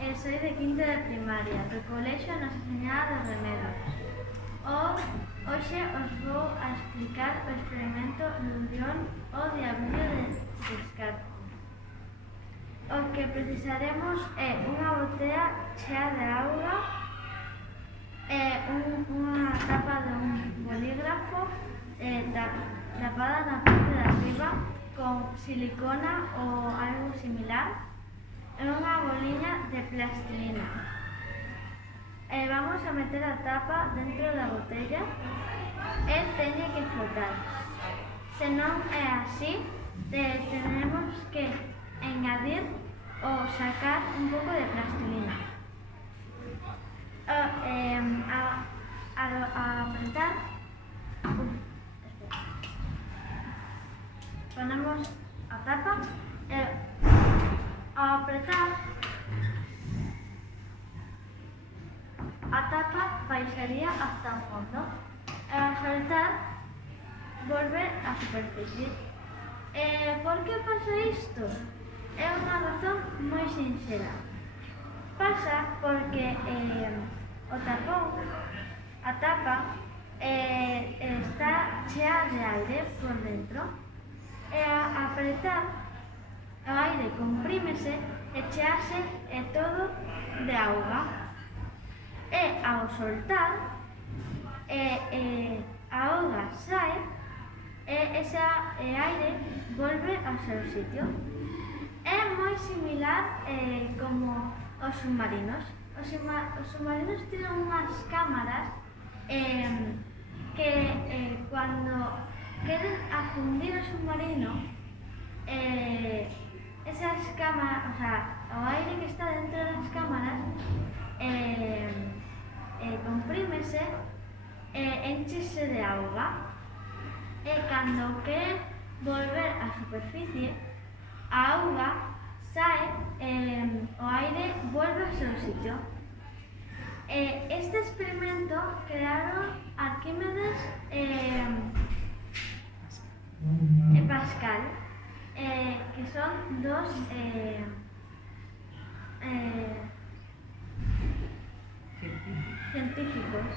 Soy de quinto de primaria do colexio Nosa Señora dos Remedios. Hoxe os vou a explicar o experimento Ludión o Diablillo de Descartes. O que precisaremos é unha botella chea de auga, unha tapa dun bolígrafo tapada na parte de arriba con silicona ou algo similar, e unha boliña de plastilina. Vamos a meter a tapa dentro da botella e teñe que flotar. Se non é así, tenemos que engadir ou sacar un pouco de plastilina. A apretar, ponemos a tapa e ao apretar a tapa baixaría hasta o fondo e ao soltar volve á superficie. Por que pasa isto? É unha razón moi sinxela. Pasa porque o tapón, a tapa, está chea de aire por dentro e ao apretar o aire comprímese e chease todo de auga. E ao soltar, a auga sae e ese aire volve ao seu sitio. É moi similar como os submarinos. Os submarinos tienen unhas cámaras que cando queren afundir o submarino, esas cámaras, o sea, o aire que está dentro das cámaras comprímese e enchese de auga, e cando queren volver á superficie, a auga sae e o aire volve ao seu sitio. Este experimento crearon Arquímedes e Pascal, que son dos científicos.